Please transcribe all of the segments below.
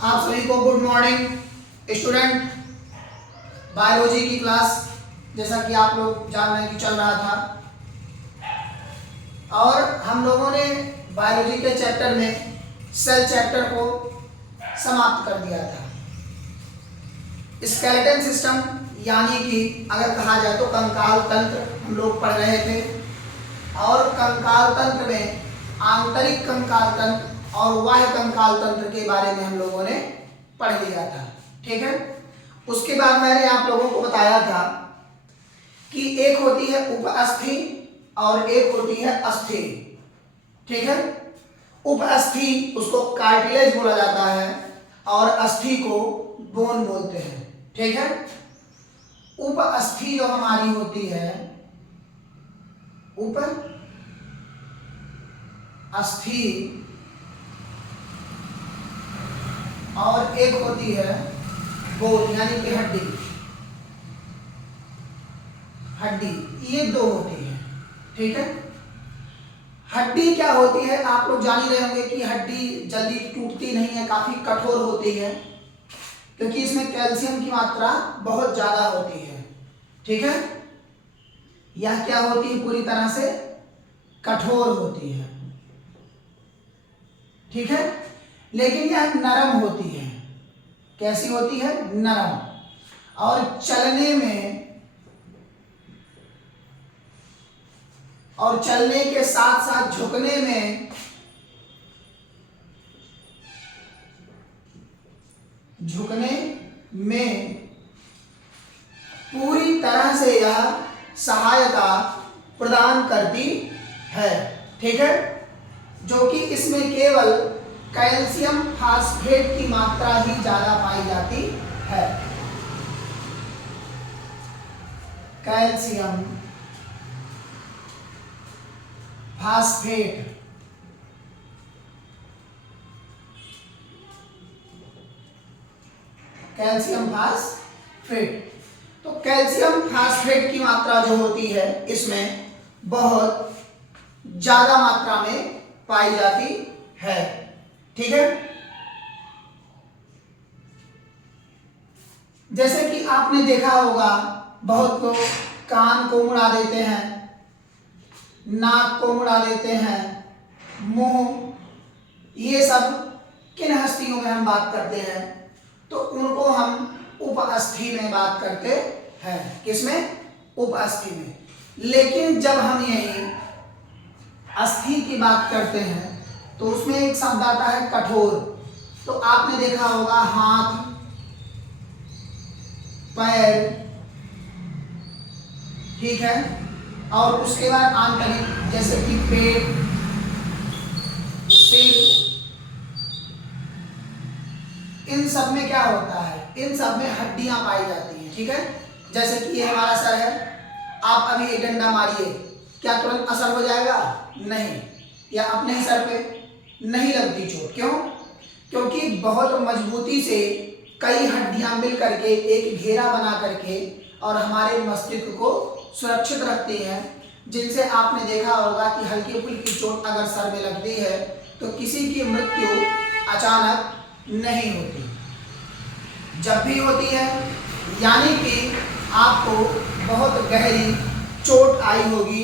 आप सभी को गुड मॉर्निंग स्टूडेंट। बायोलॉजी की क्लास जैसा कि आप लोग जान रहे हैं कि चल रहा था, और हम लोगों ने बायोलॉजी के चैप्टर में सेल चैप्टर को समाप्त कर दिया था। स्केलेटन सिस्टम यानी कि अगर कहा जाए तो कंकाल तंत्र हम लोग पढ़ रहे थे, और कंकाल तंत्र में आंतरिक कंकाल तंत्र और बाह्य कंकाल तंत्र के बारे में हम लोगों ने पढ़ लिया था। ठीक है, उसके बाद मैंने आप लोगों को बताया था कि एक होती है उपअस्थि और एक होती है अस्थि। ठीक है, उपअस्थि उसको कार्टिलेज बोला जाता है और अस्थि को बोन बोलते हैं। ठीक है, उपअस्थि जो हमारी होती है उपअस्थि, और एक होती है बोन यानी कि हड्डी। ये दो होती है। ठीक है, हड्डी क्या होती है आप लोग जान ही रहे होंगे कि हड्डी जल्दी टूटती नहीं है, काफी कठोर होती है क्योंकि इसमें कैल्शियम की मात्रा बहुत ज्यादा होती है। ठीक है, यह क्या होती है, पूरी तरह से कठोर होती है। ठीक है, लेकिन यह नरम होती है। कैसी होती है? नरम। और चलने में, और चलने के साथ साथ झुकने में पूरी तरह से यह सहायता प्रदान करती है। ठीक है, जो कि इसमें केवल कैल्शियम फास्फेट की मात्रा ही ज्यादा पाई जाती है। Calcium phosphate, calcium phosphate. तो कैल्शियम फास्फेट की मात्रा जो होती है इसमें बहुत ज्यादा मात्रा में पाई जाती है। ठीक है, जैसे कि आपने देखा होगा बहुत लोग कान को मुड़ा देते हैं, नाक को मुड़ा देते हैं, मुंह, ये सब किन हस्तियों में हम बात करते हैं? तो उनको हम उपअस्थि में बात करते हैं। किसमें? उपअस्थि में। लेकिन जब हम यही अस्थि की बात करते हैं तो उसमें एक शब्द आता है कठोर। तो आपने देखा होगा हाथ, पैर, ठीक है, और उसके बाद आंतरिक जैसे कि पेट, सिर, इन सब में क्या होता है? इन सब में हड्डियां पाई जाती हैं। ठीक है, जैसे कि ये हमारा सर है, आप अभी एक डंडा मारिए, क्या तुरंत असर हो जाएगा? नहीं। या अपने ही सर पे नहीं लगती चोट। क्यों? क्योंकि बहुत मजबूती से कई हड्डियां मिल करके एक घेरा बना करके और हमारे मस्तिष्क को सुरक्षित रखती हैं, जिनसे आपने देखा होगा कि हल्की फुल्की चोट अगर सर में लगती है तो किसी की मृत्यु अचानक नहीं होती। जब भी होती है यानी कि आपको बहुत गहरी चोट आई होगी,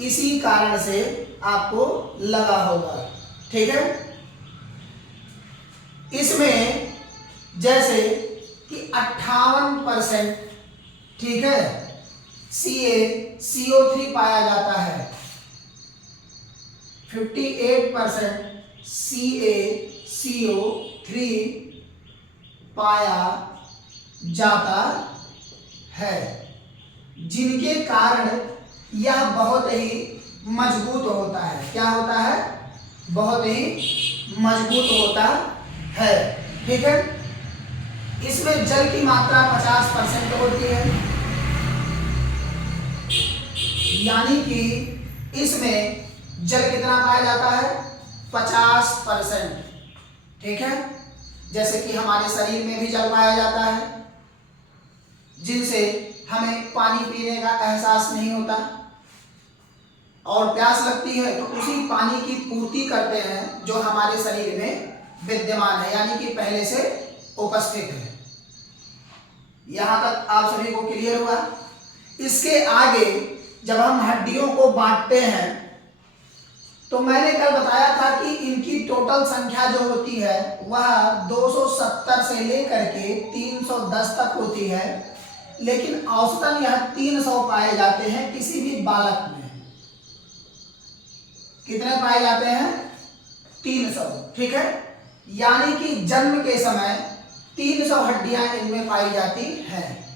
इसी कारण से आपको लगा होगा। ठीक है, इसमें जैसे कि 58%, ठीक है, CO3 पाया जाता है, 58% CO3 पाया जाता है, जिनके कारण यह बहुत ही मजबूत होता है। क्या होता है? बहुत ही मजबूत होता है। ठीक है, इसमें जल की मात्रा 50% होती है, यानी कि इसमें जल कितना पाया जाता है? 50%। ठीक है, जैसे कि हमारे शरीर में भी जल पाया जाता है, जिनसे हमें पानी पीने का एहसास नहीं होता, और प्यास लगती है तो उसी पानी की पूर्ति करते हैं जो हमारे शरीर में विद्यमान है, यानी कि पहले से उपस्थित है। यहां तक आप सभी को क्लियर हुआ। इसके आगे जब हम हड्डियों को बांटते हैं तो मैंने कल बताया था कि इनकी टोटल संख्या जो होती है वह 270 से लेकर के 310 तक होती है, लेकिन औसतन यह 300 पाए जाते हैं किसी भी बालक में। कितने पाए जाते हैं? 300। ठीक है, यानी कि जन्म के समय 300 हड्डियां इनमें पाई जाती हैं।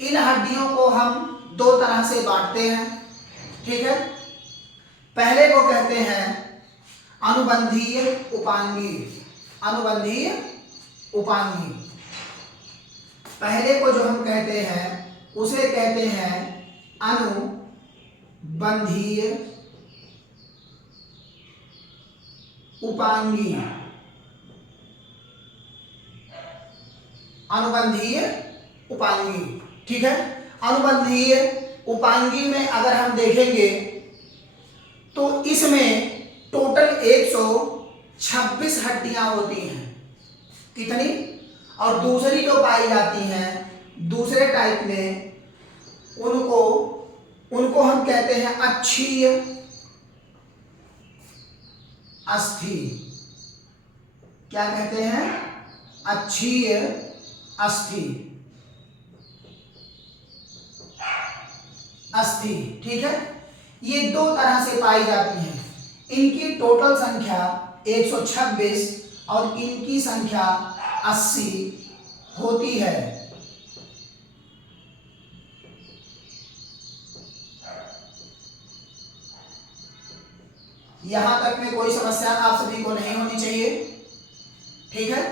इन हड्डियों को हम दो तरह से बांटते हैं। ठीक है, पहले को कहते हैं अनुबंधीय उपांगीय। अनुबंधीय उपांगीय, पहले को जो हम कहते हैं उसे कहते हैं अनुबंधीय उपांगीय। अनुबंधीय उपांगीय। ठीक है, अनुबंधीय उपांगीय में अगर हम देखेंगे तो इसमें टोटल 126 हड्डियां होती हैं। कितनी? और दूसरी जो पाई जाती हैं दूसरे टाइप में, उनको हम कहते हैं अक्षीय अस्थि। क्या कहते हैं? अक्षीय अस्थि। अस्थि। ठीक है, ये दो तरह से पाई जाती हैं। इनकी टोटल संख्या 126 और इनकी संख्या 80 होती है। यहां तक में कोई समस्या आप सभी को नहीं होनी चाहिए। ठीक है,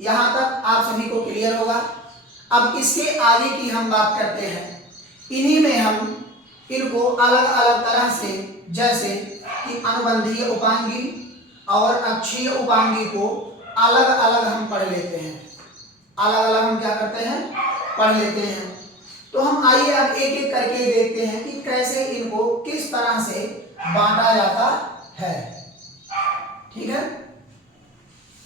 यहां तक आप सभी को क्लियर होगा। अब इसके आगे की हम बात करते हैं। इन्हीं में हम इनको अलग अलग तरह से, जैसे कि अनुबंधीय उपांगी और अक्षीय उपांगी को अलग अलग हम पढ़ लेते हैं। अलग अलग हम क्या करते हैं? पढ़ लेते हैं। तो हम आइए अब एक एक करके देखते हैं कि कैसे इनको किस तरह से बांटा जाता है। ठीक है,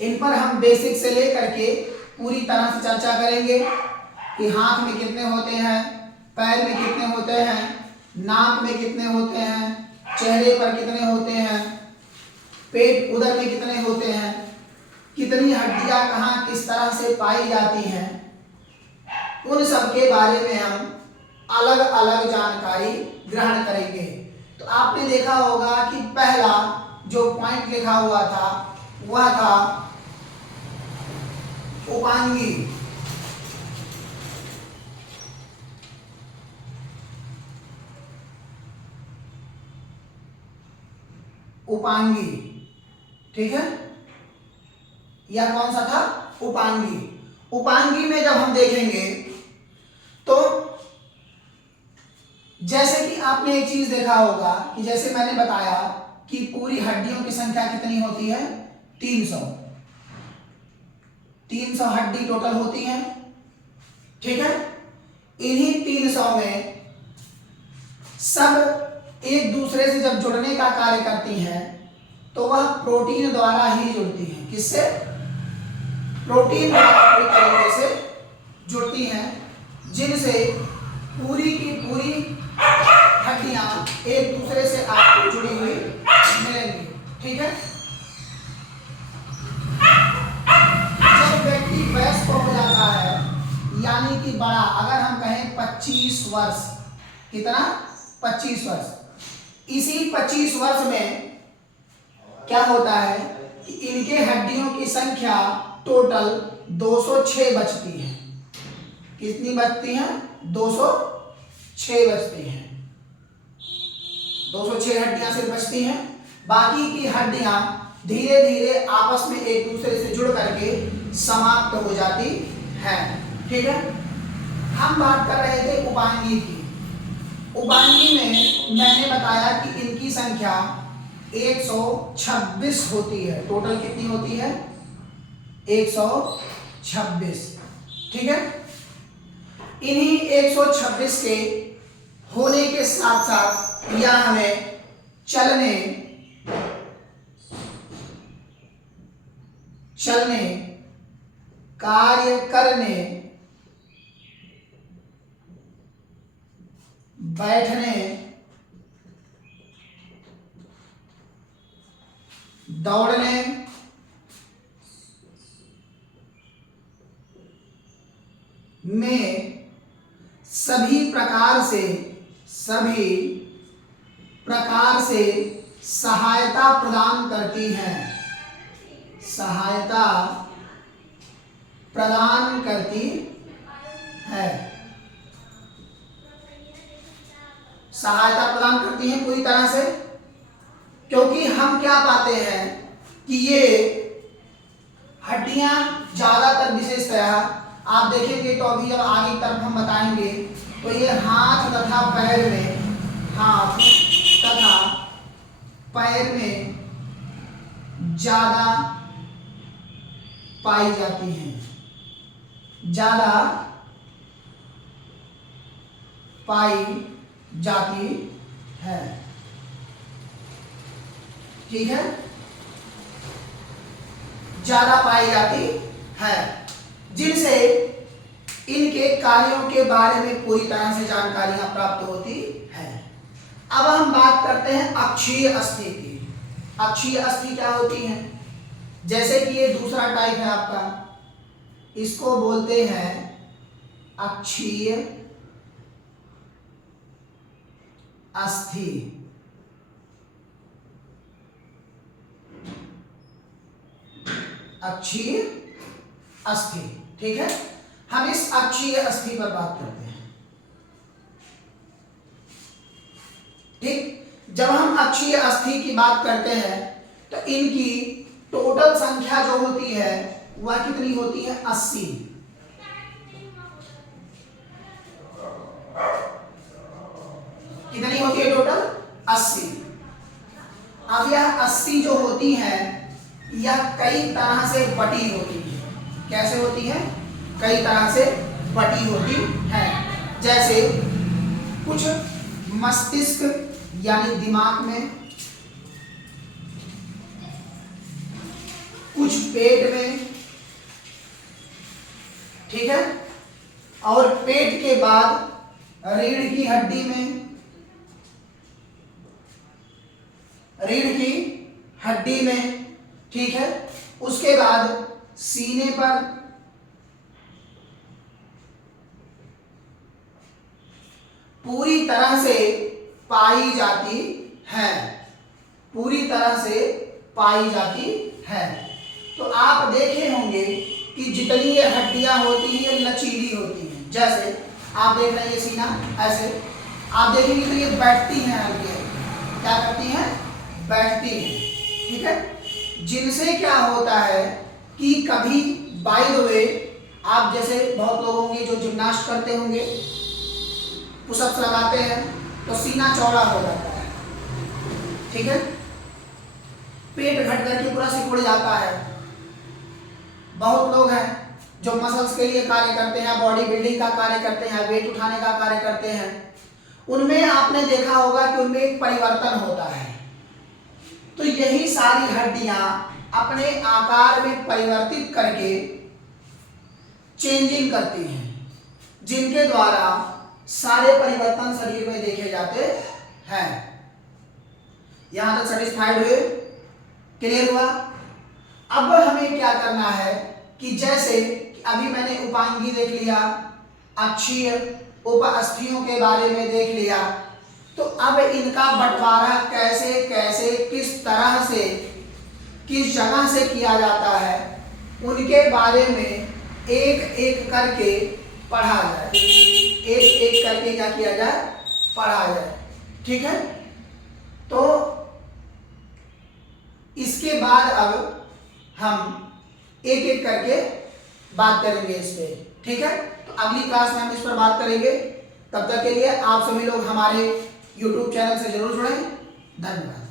इन पर हम बेसिक से लेकर के पूरी तरह से चर्चा करेंगे कि हाथ में कितने होते हैं, पैर में कितने होते हैं, नाक में कितने होते हैं, चेहरे पर कितने होते हैं, पेट उदर में कितने होते हैं, कितनी हड्डियां कहाँ किस तरह से पाई जाती हैं, उन सब के बारे में हम अलग अलग जानकारी ग्रहण करेंगे। तो आपने देखा होगा कि पहला जो पॉइंट लिखा हुआ था वह था उपांगी। उपांगी। ठीक है, यह कौन सा था? उपांगी। उपांगी में जब हम देखेंगे तो जैसे कि आपने एक चीज देखा होगा कि जैसे मैंने बताया कि पूरी हड्डियों की संख्या कितनी होती है? 300। 300 हड्डी टोटल होती है। ठीक है, इन्हीं 300 में सब एक दूसरे से जब जुड़ने का कार्य करती हैं तो वह प्रोटीन द्वारा ही जुड़ती हैं। किससे? प्रोटीन द्वारा पूरी तरीके से जुड़ती हैं, जिनसे पूरी की पूरी हड्डियां एक दूसरे से आपको जुड़ी हुई मिलेंगी। ठीक है, जब व्यक्ति वयस्क हो जाता है, यानी कि बड़ा, अगर हम कहें 25 वर्ष, कितना? 25 वर्ष। इसी 25 वर्ष में क्या होता है कि इनके हड्डियों की संख्या टोटल 206 बचती है। कितनी बचती हैं? 206 बचती हैं। 206 हड्डियां सिर्फ बचती हैं। बाकी की हड्डियां धीरे धीरे आपस में एक दूसरे से जुड़ करके समाप्त हो जाती हैं। ठीक है, हम बात कर रहे थे उपांगी की। उपांगी में मैंने बताया कि इनकी संख्या 126 होती है। टोटल कितनी होती है? 126। ठीक है, इन्हीं 126 के होने के साथ साथ यह हमें चलने चलने, कार्य करने, बैठने, दौड़ने, में सभी प्रकार से सहायता प्रदान करती हैं, सहायता प्रदान करती है, सहायता प्रदान करती हैं पूरी तरह से। क्योंकि हम क्या पाते हैं कि ये हड्डियां ज्यादातर विशेषतः आप देखेंगे तो अभी जब आगे की तरफ हम बताएंगे तो ये हाथ तथा पैर में, हाथ तथा पैर में ज्यादा पाई जाती हैं, ज्यादा पाई जाती है। ठीक है, ज्यादा पाई जाती है, जिनसे इनके कार्यों के बारे में पूरी तरह से जानकारियां प्राप्त होती है। अब हम बात करते हैं अक्षीय अस्थि की। अक्षीय अस्थि क्या होती है? जैसे कि ये दूसरा टाइप है आपका, इसको बोलते हैं अक्षीय अस्थि। अक्षीय अस्थि, ठीक है। हम इस अक्षीय अस्थि पर बात करते हैं। ठीक, जब हम अक्षीय अस्थि की बात करते हैं तो इनकी टोटल संख्या जो होती है वह कितनी होती है? 80। कितनी होती है टोटल? 80। अब यह 80 जो होती है यह कई तरह से बटी होती है। कैसे होती है? कई तरह से बटी होती है। जैसे कुछ मस्तिष्क यानी दिमाग में, कुछ पेट में, ठीक है, और पेट के बाद रीढ़ की हड्डी में, रीढ़ की हड्डी में, ठीक है, उसके बाद सीने पर, पूरी तरह से पाई जाती है, पूरी तरह से पाई जाती है। तो आप देखे होंगे कि जितनी ये हड्डियां होती हैं ये लचीली होती हैं। जैसे आप देख रहे हैं ये सीना, ऐसे आप देखेंगे तो ये बैठती हैं, हल्की हल्की क्या करती हैं? बैठती हैं, ठीक है। जिनसे क्या होता है कि कभी बाय द वे आप जैसे बहुत लोग होंगे जो जिम्नास्ट करते होंगे, पुशअप्स लगाते हैं तो सीना चौड़ा हो जाता है, ठीक है, पेट घट करके पूरा सिकुड़ जाता है। बहुत लोग हैं जो मसल्स के लिए कार्य करते हैं, बॉडी बिल्डिंग का कार्य करते हैं, वेट उठाने का कार्य करते हैं, उनमें आपने देखा होगा कि उनमें एक परिवर्तन होता है। तो यही सारी हड्डियां अपने आकार में परिवर्तित करके चेंजिंग करती हैं, जिनके द्वारा सारे परिवर्तन शरीर में देखे जाते हैं। यहां तक सेटिस्फाइड हुए? क्लियर हुआ? अब हमें क्या करना है कि जैसे अभी मैंने उपांगी देख लिया, अक्षीय उपअस्थियों के बारे में देख लिया, तो अब इनका बंटवारा कैसे कैसे किस तरह से किस जगह से किया जाता है उनके बारे में एक एक करके पढ़ा जाए, एक एक करके क्या किया जाए? पढ़ा जाए, ठीक है। तो इसके बाद अब हम एक एक करके बात करेंगे इस पे, ठीक है। तो अगली क्लास में हम इस पर बात करेंगे। तब तक के लिए आप सभी लोग हमारे YouTube चैनल से जरूर जुड़ें। धन्यवाद।